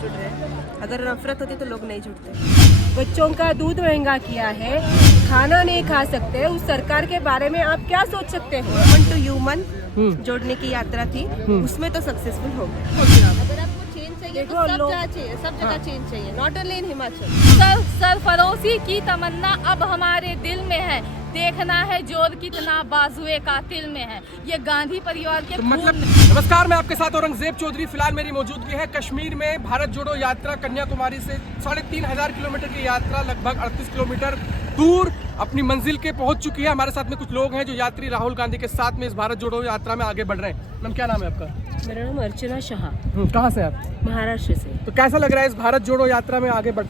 जुड़ रहे हैं। अगर नफरत होती तो लोग नहीं जुड़ते। बच्चों का दूध महंगा किया है, खाना नहीं खा सकते, उस सरकार के बारे में आप क्या सोच सकते हो? ह्यूमन टू ह्यूमन जोड़ने की यात्रा थी, उसमें तो सक्सेसफुल हो गए। अगर आपको चेंज चाहिए तो सब जगह चाहिए, सब जगह चेंज चाहिए, नॉट ओनली इन हिमाचल। सरफरोशी की तमन्ना अब हमारे दिल में है, देखना है जोर कितना बाजुए कातिल में है। ये गांधी परिवार के नमस्कार, मैं आपके साथ औरंगजेब चौधरी। फिलहाल मेरी मौजूदगी है कश्मीर में। भारत जोड़ो यात्रा कन्याकुमारी से 3500 किलोमीटर की यात्रा लगभग 38 किलोमीटर दूर अपनी मंजिल के पहुंच चुकी है। हमारे साथ में कुछ लोग हैं जो यात्री राहुल गांधी के साथ में इस भारत जोड़ो यात्रा में आगे बढ़ रहे हैं। मैम, क्या नाम है आपका? मेरा नाम अर्चना शाह, कहाँ से आप? महाराष्ट्र से। तो कैसा लग रहा है इस भारत जोड़ो यात्रा में आगे बढ़?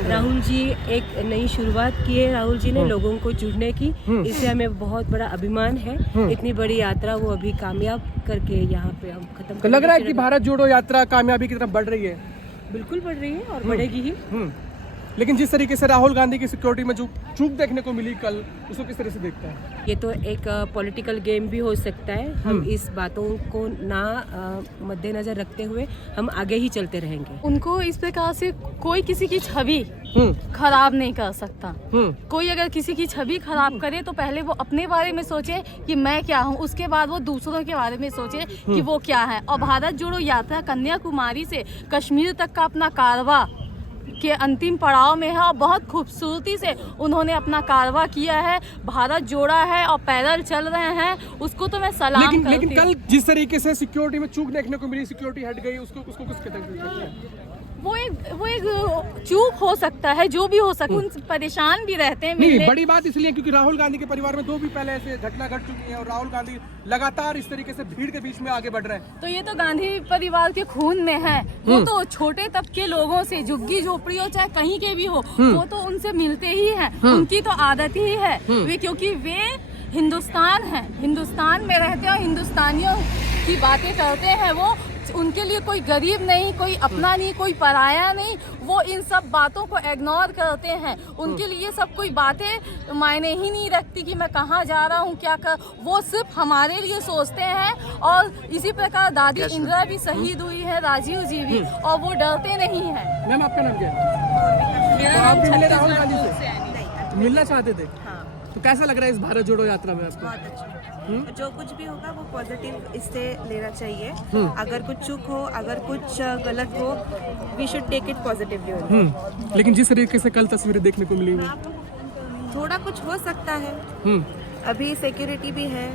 राहुल जी एक नई शुरुआत की है, राहुल जी ने लोगों को जुड़ने की, इससे हमें बहुत बड़ा अभिमान है। इतनी बड़ी यात्रा वो अभी कामयाब करके यहाँ पे हम खत्म। तो लग रहा है कि भारत जोड़ो यात्रा कामयाबी की तरफ बढ़ रही है? बिल्कुल बढ़ रही है और बढ़ेगी ही। लेकिन जिस तरीके से राहुल गांधी की सिक्योरिटी में जो चूक देखने को मिली कल, उसको किस तरह से देखता है? ये तो एक पॉलिटिकल गेम भी हो सकता है। हम इस बातों को ना मद्देनजर रखते हुए हम आगे ही चलते रहेंगे। उनको इस प्रकार से कोई किसी की छवि खराब नहीं कर सकता। कोई अगर किसी की छवि खराब करे तो पहले वो अपने बारे में सोचे कि मैं क्या हूँ, उसके बाद वो दूसरों के बारे में सोचे कि वो क्या है। और भारत जोड़ो यात्रा कन्याकुमारी से कश्मीर तक का अपना कारवा के अंतिम पड़ाव में है और बहुत खूबसूरती से उन्होंने अपना कारवा किया है, भारत जोड़ा है और पैदल चल रहे हैं। उसको तो मैं सलाम करती हूँ। लेकिन कल जिस तरीके से सिक्योरिटी में चूक देखने को मिली, सिक्योरिटी हट गई, उसको किस तरीके वो एक चूक हो सकता है, जो भी हो सकता है। परेशान भी रहते हैं। नहीं, बड़ी बात इसलिए क्योंकि राहुल गांधी के परिवार में 2 भी पहले ऐसे घटना घट चुकी है और राहुल गांधी लगातार इस तरीके से भीड़ के बीच में आगे बढ़ रहे हैं। तो ये तो गांधी परिवार के खून में है। वो तो छोटे तबके लोगों से, झुग्गी झोपड़ी हो चाहे कहीं के भी हो, वो तो उनसे मिलते ही हैं। उनकी तो आदत ही है वे, क्योंकि वे हिंदुस्तान है, हिंदुस्तान में रहते हैं और हिंदुस्तानियों की बातें करते हैं। वो उनके लिए कोई गरीब नहीं, कोई अपना नहीं, कोई पराया नहीं। वो इन सब बातों को इग्नोर करते हैं। उनके लिए सब कोई बातें मायने ही नहीं रखती कि मैं कहाँ जा रहा हूँ, क्या कर। वो सिर्फ हमारे लिए सोचते हैं। और इसी प्रकार दादी इंदिरा भी शहीद हुई है, राजीव जी भी, और वो डरते नहीं है। मैम, आपका नाम क्या है? तो आप भी मिले राहुल गांधी से? मिलना चाहते थे? तो कैसा लग रहा है इस भारत जोड़ो यात्रा में आपको? बहुत अच्छा। जो कुछ भी होगा वो पॉजिटिव इससे लेना चाहिए। अगर कुछ चूक हो, अगर कुछ गलत हो, we should take it positively. लेकिन जिस तरीके से कल तस्वीरें देखने को मिली, थोड़ा कुछ हो सकता है, अभी सिक्योरिटी भी है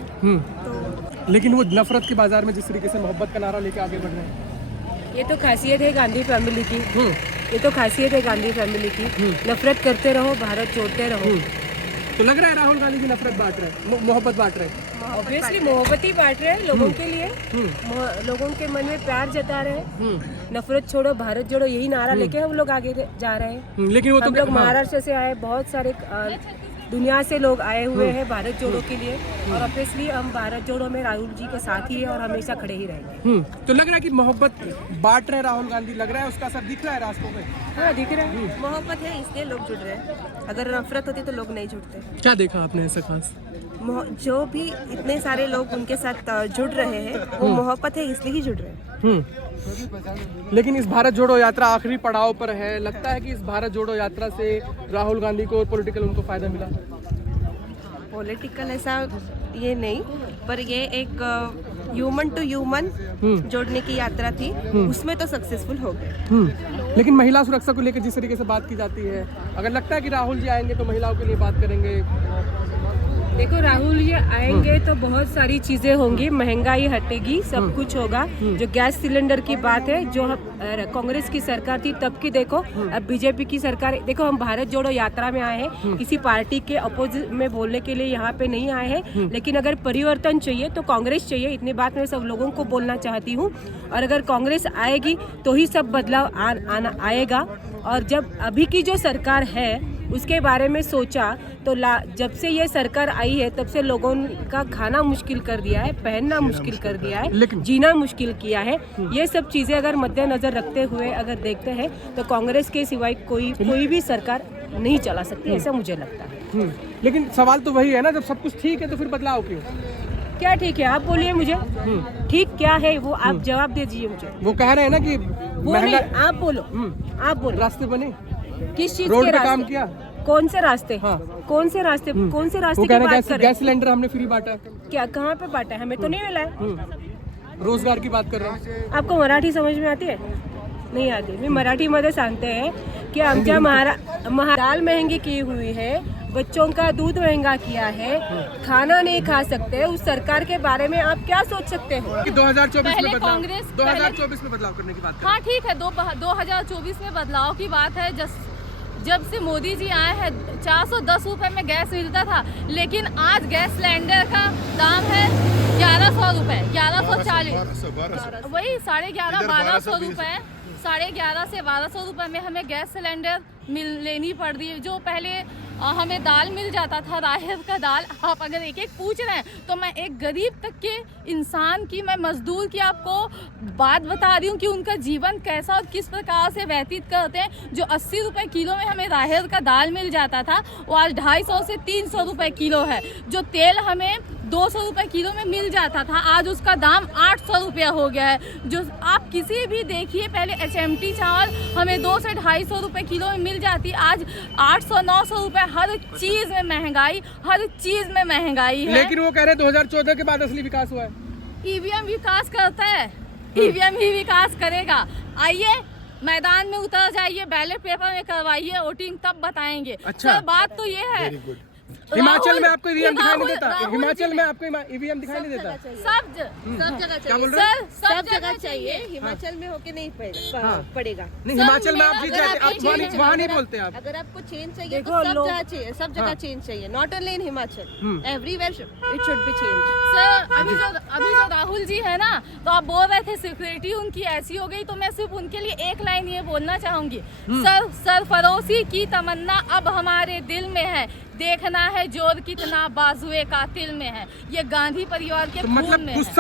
तो। लेकिन वो नफरत के बाजार में जिस तरीके से मोहब्बत का नारा लेके आगे बढ़ रहे हैं, ये तो खासियत है गांधी फैमिली की। ये तो खासियत है गांधी फैमिली की। नफरत करते रहो, भारत जोड़ते रहो। तो लग रहा है राहुल गांधी की नफरत बांट रहे हैं, मोहब्बत बांट रहे हैं। ऑब्वियसली मोहब्बत ही बांट रहे हैं लोगों के लिए। लोगों के मन में प्यार जता रहे हैं। नफरत छोड़ो, भारत जोड़ो, यही नारा लेके हम लोग आगे जा रहे हैं। लेकिन वो हम लोग महाराष्ट्र से आए, बहुत सारे दुनिया से लोग आए हुए हैं भारत जोड़ो के लिए। और ऑब्वियसली हम भारत जोड़ो में राहुल जी के साथ ही है और हमेशा खड़े ही रहेंगे। तो लग रहा है कि मोहब्बत बांट रहे हैं राहुल गांधी, लग रहा है उसका असर दिख रहा है रास्तों में? हाँ, दिख रहा है। मोहब्बत है इसलिए लोग जुड़ रहे हैं। अगर नफरत होती तो लोग नहीं जुड़ते। क्या देखा आपने ऐसा खास? जो भी इतने सारे लोग उनके साथ जुड़ रहे हैं, वो मोहब्बत है इसलिए ही जुड़ रहे हैं। लेकिन इस भारत जोड़ो यात्रा आखिरी पड़ाव पर है। लगता है कि इस भारत जोड़ो यात्रा से राहुल गांधी को और पॉलिटिकल उनको फायदा मिला? पॉलिटिकल ऐसा ये नहीं, पर ये एक ह्यूमन टू ह्यूमन जोड़ने की यात्रा थी, उसमें तो सक्सेसफुल हो गए। लेकिन महिला सुरक्षा को लेकर जिस तरीके से बात की जाती है, अगर लगता है कि राहुल जी आएंगे तो महिलाओं के लिए बात करेंगे? देखो, राहुल जी आएंगे तो बहुत सारी चीजें होंगी, महंगाई हटेगी, सब कुछ होगा। जो गैस सिलेंडर की बात है, जो कांग्रेस की सरकार थी तब की देखो, अब बीजेपी की सरकार देखो। हम भारत जोड़ो यात्रा में आए हैं, किसी पार्टी के अपोजिट में बोलने के लिए यहाँ पे नहीं आए हैं। लेकिन अगर परिवर्तन चाहिए तो कांग्रेस चाहिए, इतनी बात मैं सब लोगों को बोलना चाहती हूँ। और अगर कांग्रेस आएगी तो ही सब बदलाव आएगा। और जब अभी की जो सरकार है उसके बारे में सोचा तो जब से ये सरकार आई है तब से लोगों का खाना मुश्किल कर दिया है, पहनना मुश्किल कर दिया है, जीना मुश्किल किया है। ये सब चीज़ें अगर मद्देनजर रखते हुए अगर देखते हैं तो कांग्रेस के सिवाय कोई भी सरकार नहीं चला सकती, ऐसा मुझे लगता है। लेकिन सवाल तो वही है ना, जब सब कुछ ठीक है तो फिर बदलाव क्यों? क्या ठीक है आप बोलिए मुझे, ठीक क्या है वो आप जवाब दीजिए मुझे। वो कह रहे हैं ना कि वो महंगा नहीं, आप बोलो, आप बोलो। रास्ते बने, किस चीज रोड के पे रास्ते? काम किया। कौन से रास्ते? हाँ। कौन से रास्ते? कौन से रास्ते वो की कह रहे बात हैं कर रहे गैस सिलेंडर हमने फ्री बांटा है। क्या कहाँ पे बांटा है? हमें तो नहीं मिला है। रोजगार की बात कर रहे हैं। आपको मराठी समझ में आती है? नहीं आती। मी मराठीमध्ये सांगते हैं कि आमच्या दाल महंगी की हुई है, बच्चों का दूध महंगा किया है, खाना नहीं खा सकते। उस सरकार के बारे में आप क्या सोच सकते हो? कि 2024 पहले में बदलाव, कांग्रेस- 2024 में बदलाव करने की बात कर रहे हाँ ठीक है, 2024 में बदलाव की बात है। जब से मोदी जी आए हैं 410 रुपए में गैस मिलता था, लेकिन आज गैस सिलेंडर का दाम है 1100 रुपए, 1140, वही 11.5 1200 रुपए, 11.5 से 1200 रुपए में हमें गैस सिलेंडर लेनी पड़ रही है। जो पहले हमें दाल मिल जाता था, राहत का दाल, आप अगर एक एक पूछ रहे हैं तो मैं एक गरीब तक के इंसान की, मैं मजदूर की आपको बात बता रही हूँ कि उनका जीवन कैसा और किस प्रकार से व्यतीत करते हैं। जो 80 रुपए किलो में हमें राहत का दाल मिल जाता था, वो आज 250 से 300 रुपए किलो है। जो तेल हमें 200 रुपए किलो में मिल जाता था, आज उसका दाम 800 रुपया हो गया है। जो आप किसी भी देखिए, पहले HMT चावल हमें 200 से 250 रुपए किलो में मिल जाती, आज 800 900 रुपए। हर चीज में महंगाई, हर चीज में महंगाई है। लेकिन वो कह रहे हैं 2014 के बाद असली विकास हुआ है। ईवीएम विकास करता है, ईवीएम ही विकास करेगा। आइए मैदान में उतर जाइए, बैलेट पेपर में करवाइए वोटिंग, तब बताएंगे। अच्छा। सर बात तो ये है, हिमाचल में आपको ईवीएम दिखाई नहीं राहुल- देता? राहुल हिमाचल जी में आपको ईवीएम दिखाई नहीं देता? सब सब जगह क्या चाहिए बोल रहे हैं? सर सब जगह चाहिए। हिमाचल में होके नहीं पड़ेगा। नहीं, सब हिमाचल में आप में जीत अगर जाते, आप आप वहाँ नहीं बोलते आप। अगर आपको चेंज चाहिए देखो, तो सब लोग- जगह चाहिए, सब जगह चेंज चाहिए, not only in Himachal, everywhere it should be change. Sir अभी जो राहुल जी है ना, तो आप बोल रहे थे सिक्योरिटी उनकी ऐसी हो गई, तो मैं सिर्फ उनके लिए एक लाइन ये बोलना चाहूंगी, सर सरफरोशी की तमन्ना अब हमारे दिल में है, देखना है जोर कितना बाजुए कातिल में है। ये गांधी परिवार के तो खून मतलब में है। गुस्सा